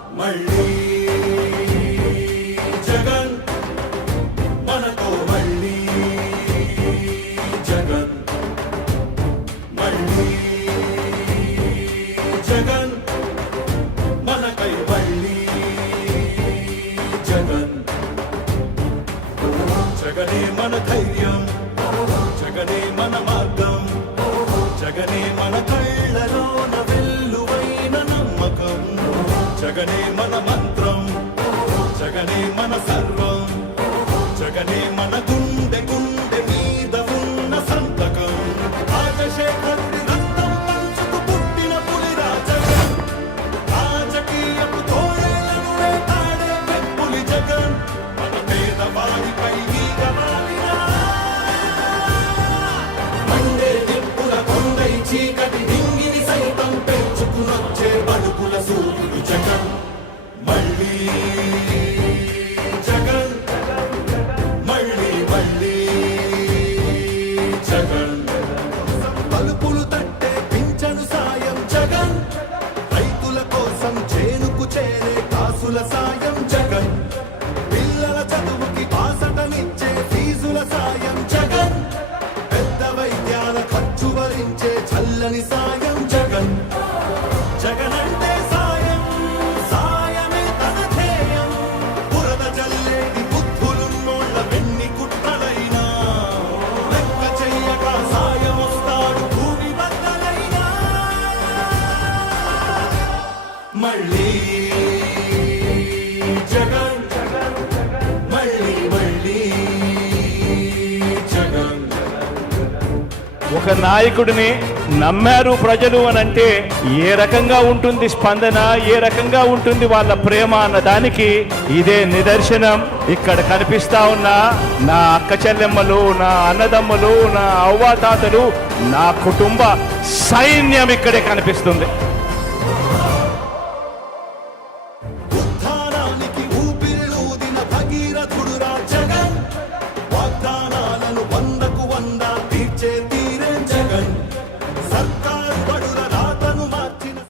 మళ్ళీ జగన్ మనతో మళ్ళీ జగన్ మళ్ళీ జగన్ మనకై మళ్ళీ జగన్ జగనే మన ధైర్యం జగనే మన మార్గం జగనే మన కళ్ళలోన వెల్లువైన నమ్మకం జగనే మన మంత్రం జగనే మన సర్వం జగనే మన గుండె గుండె మీద ఉన్న సంతకం రాజశేఖరుడి రక్తం పంచుకు పుట్టిన పులిరా జగన్ రాజకీయపు తోడేలను వేటాడే పెప్పులి జగన్ మన పేదవాడిపై ఈగవాలినా మండే నిప్పుల కొండై చీకటి డింగిని సైతం పెంచుకునొచ్చే బడుగుల సూర్యుడు జగన్ మళ్ళీ జగన్ మళ్ళీ మళ్ళీ జగన్ తలుపులు తట్టే పింఛను సాయం జగన్ రైతుల కోసం చేనుకు చేరే కాసుల సాయం జగన్ పిల్లల చదువుకి బాసటనిచ్చే ఫీజుల సాయం జగన్ పెద్ద వైద్యాల ఖర్చు భరించే చల్లని సాయం జగన్ జగన్ అంటే సాయం సాయమే తన ధ్యేయం బురద జల్లేది బుద్ధులున్నోళ్ళ వెన్ని కుట్రలైనా లెక్క చెయ్యక సాయం వస్తాడు భూమి బద్దలైనా మళ్ళీ జగన్ మళ్ళీ మళ్ళీ జగన్ ఒక నాయకుడిని నమ్మారు ప్రజలు అని అంటే ఏ రకంగా ఉంటుంది స్పందన, ఏ రకంగా ఉంటుంది వాళ్ళ ప్రేమ అన్న దానికి ఇదే నిదర్శనం. ఇక్కడ కనిపిస్తా ఉన్న నా అక్క చెల్లెమ్మలు, నా అన్నదమ్ములు, నా అవ్వాతాతలు, నా కుటుంబ సైన్యం ఇక్కడే కనిపిస్తుంది.